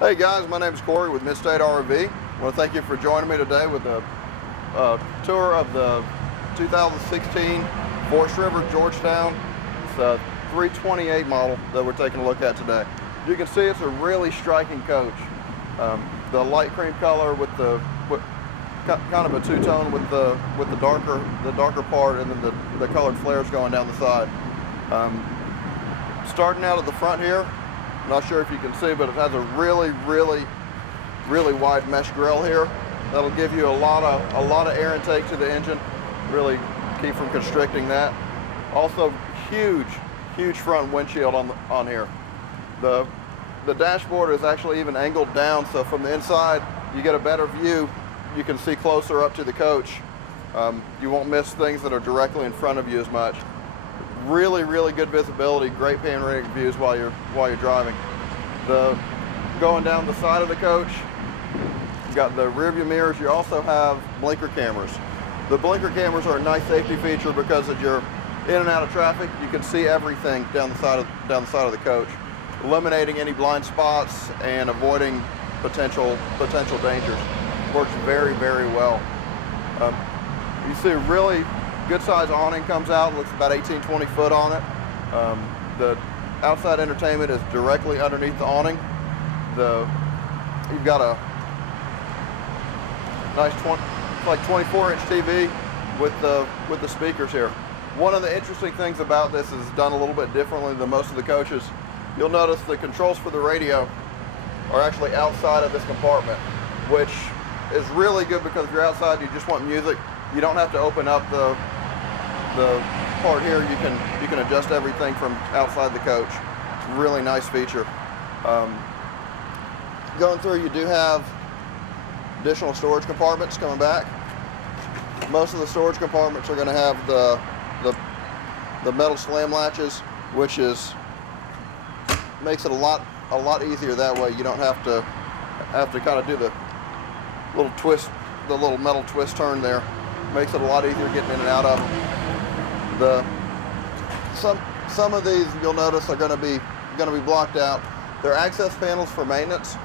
Hey guys, my name is Corey with Midstate RV. I want to thank you for joining me today with a tour of the 2016 Forest River Georgetown. It's a 328 model that we're taking a look at today. You can see it's a really striking coach. The light cream color with kind of a two-tone with the darker part, and then the colored flares going down the side. Starting out at the front here, I'm not sure if you can see, but it has a really wide mesh grill here. That'll give you a lot of air intake to the engine, really keep from constricting that. Also, huge front windshield on here. The dashboard is actually even angled down, so from the inside you get a better view. You can see closer up to the coach. You won't miss things that are directly in front of you as much. Really good visibility, great panoramic views while you're driving. Going down the side of the coach, you've got the rear view mirrors. You also have blinker cameras. The blinker cameras are a nice safety feature because as you're in and out of traffic, you can see everything down the side of the coach, eliminating any blind spots and avoiding potential dangers. Works very well. You see a really good size awning comes out, looks about 18-20 foot on it. The outside entertainment is directly underneath the awning. You've got a nice 24-inch TV with the speakers here. One of the interesting things about this is done a little bit differently than most of the coaches. You'll notice the controls for the radio are actually outside of this compartment, which is really good because if you're outside, you just want music. You don't have to open up the part here. You can adjust everything from outside the coach. Really nice feature. Going through, you do have additional storage compartments coming back. Most of the storage compartments are going to have the metal slam latches, which makes it a lot easier that way. You don't have to kind of do the little twist, the little metal twist turn there. Makes it a lot easier getting in and out of them. Some of these you'll notice are going to be blocked out. They're access panels for maintenance,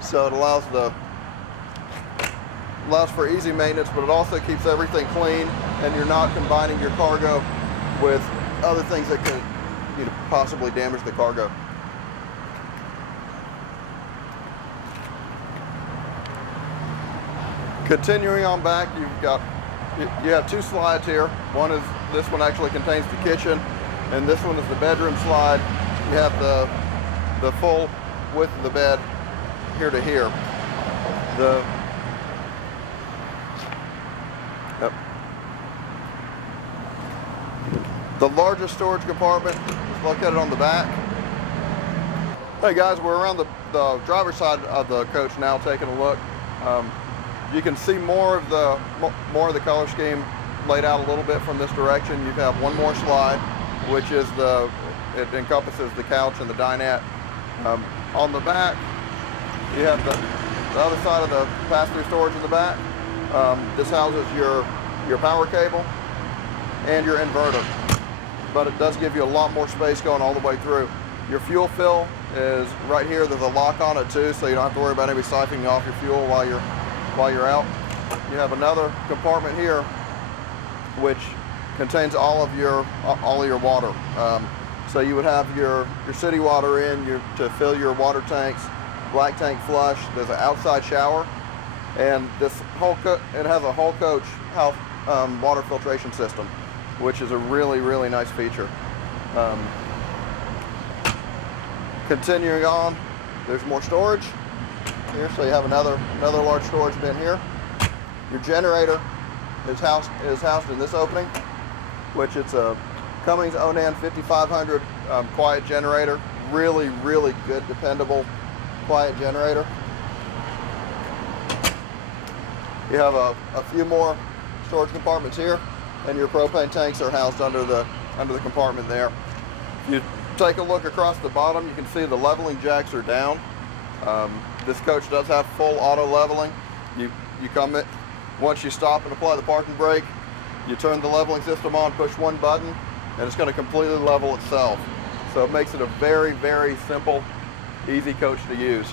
so it allows for easy maintenance, but it also keeps everything clean, and you're not combining your cargo with other things that could possibly damage the cargo. Continuing on back, you have two slides here. This one actually contains the kitchen, and this one is the bedroom slide. You have the full width of the bed here to here. The largest storage compartment is located on the back. Hey guys, we're around the driver's side of the coach now, taking a look. You can see more of the color scheme laid out a little bit from this direction. You have one more slide, which is it encompasses the couch and the dinette. On the back, you have the other side of the pass-through storage in the back. This houses your power cable and your inverter, but it does give you a lot more space going all the way through. Your fuel fill is right here. There's a lock on it too, so you don't have to worry about anybody siphoning off your fuel while you're out. You have another compartment here which contains all of your water. So you would have your city water to fill your water tanks, black tank flush. There's an outside shower, and it has a whole coach house water filtration system, which is a really nice feature. Continuing on, there's more storage here, so you have another large storage bin here. Your generator is housed in this opening, which it's a Cummins Onan 5500 quiet generator. Really good, dependable, quiet generator. You have a few more storage compartments here, and your propane tanks are housed under the compartment there. If you take a look across the bottom, you can see the leveling jacks are down. This coach does have full auto leveling. You come in, once you stop and apply the parking brake, you turn the leveling system on, push one button, and it's going to completely level itself. So it makes it a very simple, easy coach to use.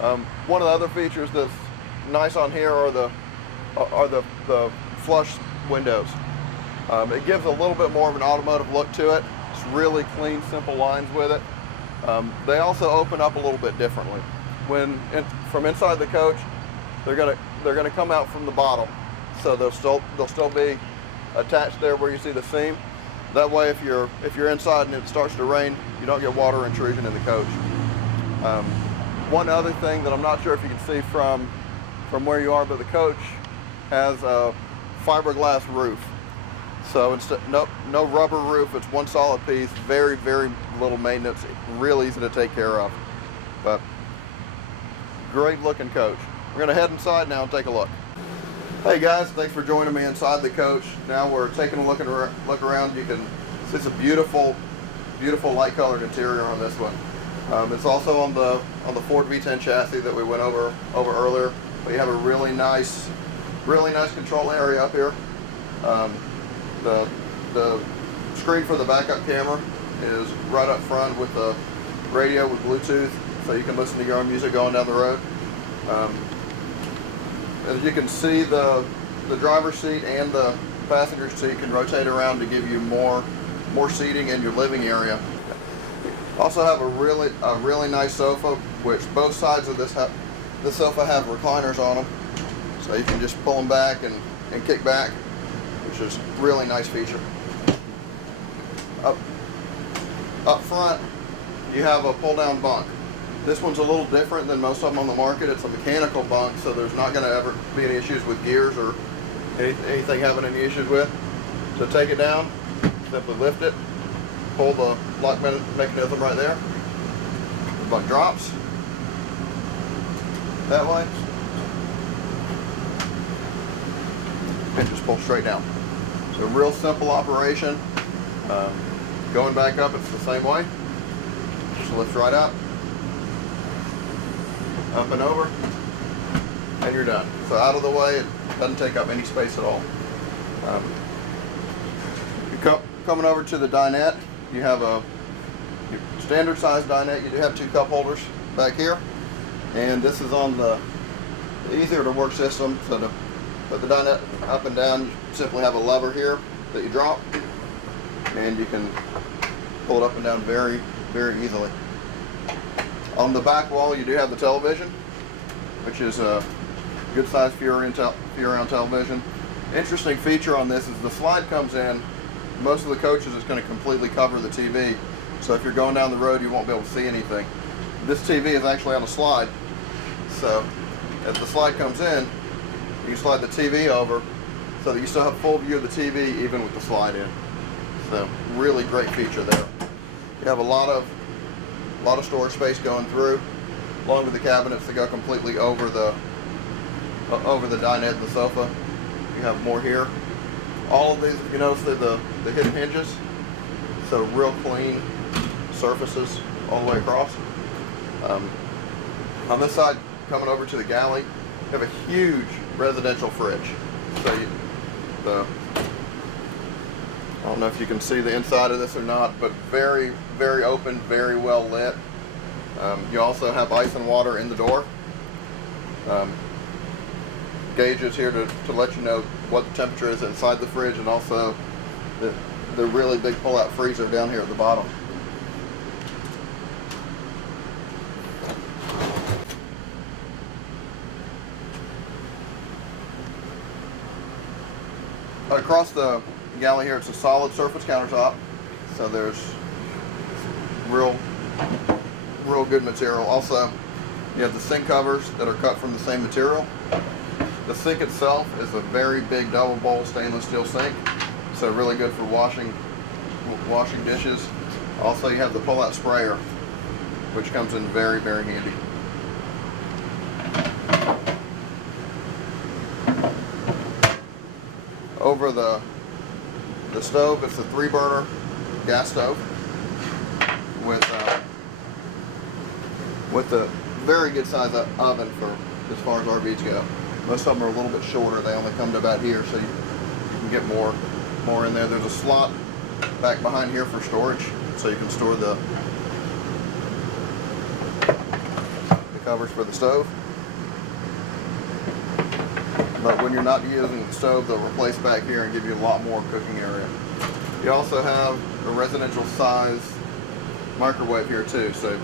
One of the other features that's nice on here are the flush windows. It gives a little bit more of an automotive look to it. It's really clean, simple lines with it. They also open up a little bit differently. From inside the coach, they're gonna come out from the bottom, so they'll still be attached there where you see the seam. That way, if you're inside and it starts to rain, you don't get water intrusion in the coach. One other thing that I'm not sure if you can see from where you are, but the coach has a fiberglass roof. So instead, no rubber roof, it's one solid piece, very, very little maintenance, real easy to take care of. But great looking coach. We're gonna head inside now and take a look. Hey guys, thanks for joining me inside the coach. Now we're taking a look around. You can see it's a beautiful, beautiful light colored interior on this one. It's also on the Ford V10 chassis that we went over earlier. But you have a really nice control area up here. The screen for the backup camera is right up front with the radio with Bluetooth, so you can listen to your own music going down the road. As you can see, the driver's seat and the passenger seat can rotate around to give you more seating in your living area. Also have a really nice sofa, which both sides of this sofa have recliners on them, so you can just pull them back and kick back, which is a really nice feature. Up front, you have a pull-down bunk. This one's a little different than most of them on the market. It's a mechanical bunk, so there's not going to ever be any issues with gears or anything having any issues with. So take it down, simply lift it, pull the lock mechanism right there. The bunk drops that way, and just pull straight down. So real simple operation. Going back up, it's the same way. Just lift right up and over, and you're done. So out of the way, it doesn't take up any space at all. Coming over to the dinette, you have your standard size dinette. You do have 2 cup holders back here, and this is on the easier to work system. So to put the dinette up and down, you simply have a lever here that you drop, and you can pull it up and down very, very easily. On the back wall, you do have the television, which is a good size view-around television. Interesting feature on this is the slide comes in. Most of the coaches is going to completely cover the TV, so if you're going down the road, you won't be able to see anything. This TV is actually on a slide, so as the slide comes in, you can slide the TV over so that you still have full view of the TV even with the slide in. So really great feature there. You have a lot of storage space going through, along with the cabinets that go completely over the dinette and the sofa. You have more here. All of these, if you notice, they're the hidden hinges, so real clean surfaces all the way across. On this side, coming over to the galley, you have a huge residential fridge. So I don't know if you can see the inside of this or not, but very, very open, very well lit. You also have ice and water in the door. Gauges here to let you know what the temperature is inside the fridge, and also the really big pull-out freezer down here at the bottom. Across the galley here, it's a solid surface countertop, so there's real good material. Also, you have the sink covers that are cut from the same material. The sink itself is a very big double bowl stainless steel sink, so really good for washing dishes. Also, you have the pull-out sprayer, which comes in very, very handy. Over the stove, it's a 3-burner gas stove with a very good size oven for as far as RVs go. Most of them are a little bit shorter. They only come to about here, so you can get more in there. There's a slot back behind here for storage, so you can store the covers for the stove. But when you're not using the stove, they'll replace back here and give you a lot more cooking area. You also have a residential size microwave here too. So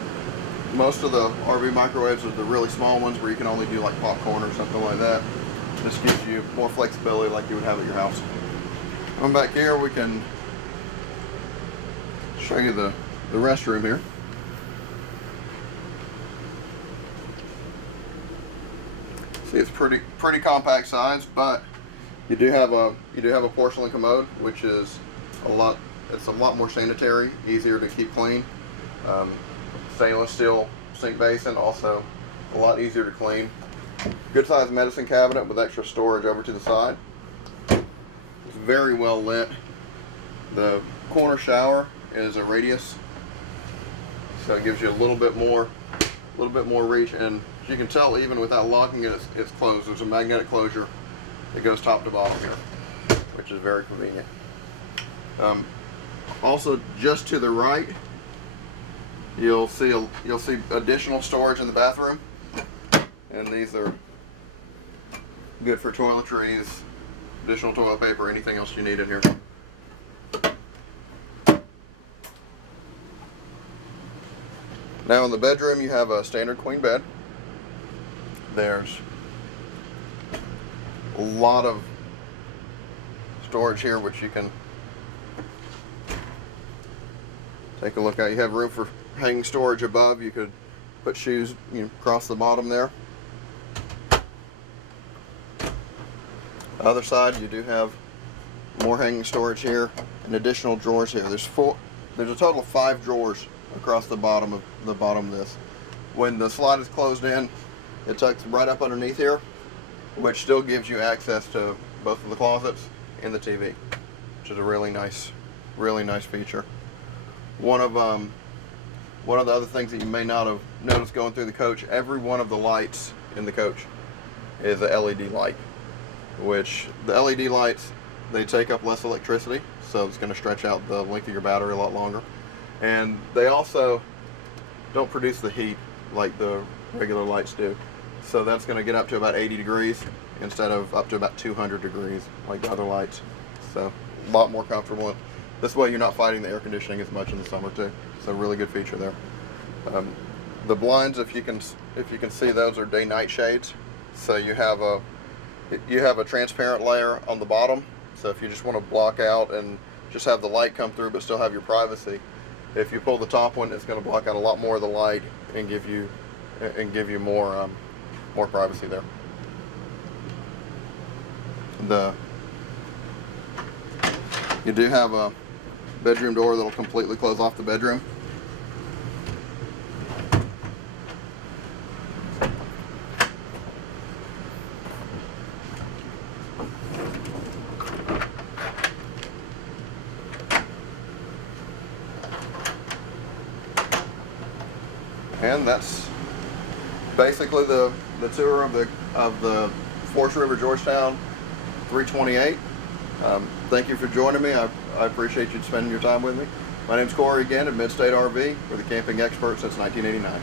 most of the RV microwaves are the really small ones where you can only do like popcorn or something like that. This gives you more flexibility like you would have at your house. Come back here, we can show you the restroom here. See, it's pretty compact size, but you do have a porcelain commode, which is a lot more sanitary, easier to keep clean. Stainless steel sink basin, also a lot easier to clean. Good sized medicine cabinet with extra storage over to the side. It's very well lit. The corner shower is a radius, so it gives you a little bit more reach, and as you can tell, even without locking it, it's closed. There's a magnetic closure that goes top to bottom here, which is very convenient. Also, just to the right, you'll see additional storage in the bathroom, and these are good for toiletries, additional toilet paper, anything else you need in here. Now in the bedroom, you have a standard queen bed. There's a lot of storage here, which you can take a look at. You have room for hanging storage above. You could put shoes across the bottom there. The other side, you do have more hanging storage here and additional drawers here. There's a total of 5 drawers across the bottom of this. When the slide is closed in, it tucks right up underneath here, which still gives you access to both of the closets and the TV, which is a really nice feature. One of the other things that you may not have noticed going through the coach, every one of the lights in the coach is a LED light, which the LED lights, they take up less electricity, so it's going to stretch out the length of your battery a lot longer. And they also don't produce the heat like the regular lights do. So that's going to get up to about 80 degrees instead of up to about 200 degrees like the other lights. So a lot more comfortable. This way you're not fighting the air conditioning as much in the summer too. It's a really good feature there. The blinds, if you can see, those are day-night shades. So you have a transparent layer on the bottom. So if you just want to block out and just have the light come through but still have your privacy, if you pull the top one, it's going to block out a lot more of the light and give you more privacy there. You do have a bedroom door that'll completely close off the bedroom. And that's basically the tour of the Forest River Georgetown 328. Thank you for joining me. I appreciate you spending your time with me. My name's Corey again at Midstate RV. We're the camping experts since 1989.